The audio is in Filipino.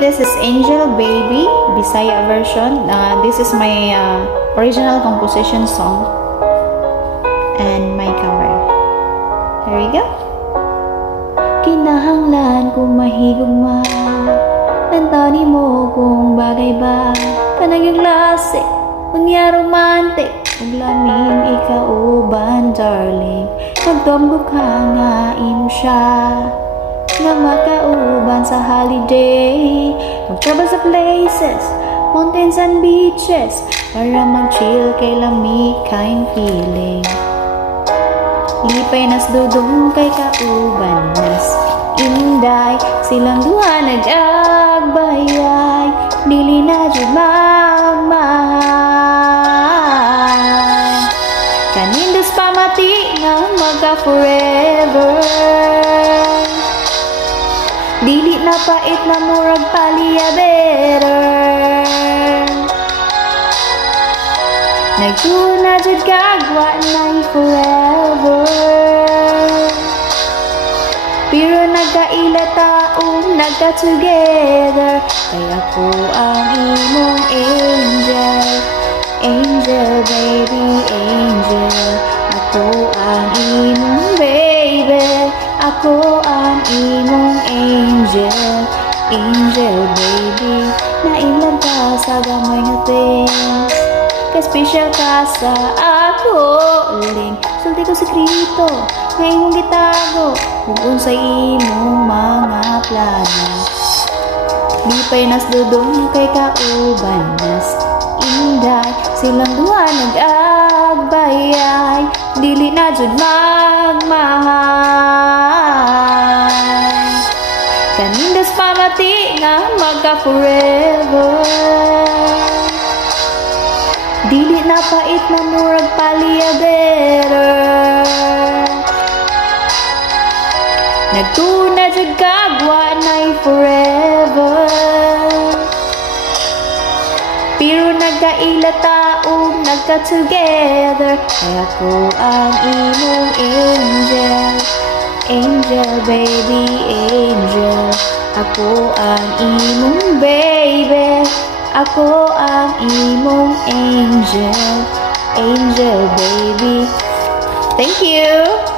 this is Angel Baby, Bisaya version. This is my original composition song and my cover. Here we go. Kinahanglan kung mahigugma, nantani mo kung bagay ba, kanang yung lase, unya romantic, uglaming ikauban, darling. Nagdomgo ka nga imo siya, nga makauban sa holiday. Mag-travel sa places, mountains and beaches, para mag-chill kay lamig kain feeling. Lipay nas dudong kay kauban nas inday, silang duha nag-agbayay, dili na jud magmahal. Kanindos pamati nga magka-forever, dili na pait na murag paliaberer. Nagtuna jud kagwa na'y forever, pero nagkaila taong nagka-together. Kaya ako ang imong angel, angel baby, angel. Ako ang imong baby, ako ang imong angel, angel baby. Nailan ka sa gamay nga things, ka-special ka sa ako, ling. Sulti ko sekreto nga imong gitago, kung sa imong mga plano. Lipay nas dudong kay kauban nas inday, silang duha nag-agbayay, dili na jud magmahal. Kanindos pamati nga magka-forever, dili na pait na murag paliaberer. Nagtuna jud kagwa na'y forever, pero nagkaila taong nagka-together. Kaya ako ang imong angel, angel baby, angel. Ako ang imong baby, ako ang imong angel, angel baby. Thank you!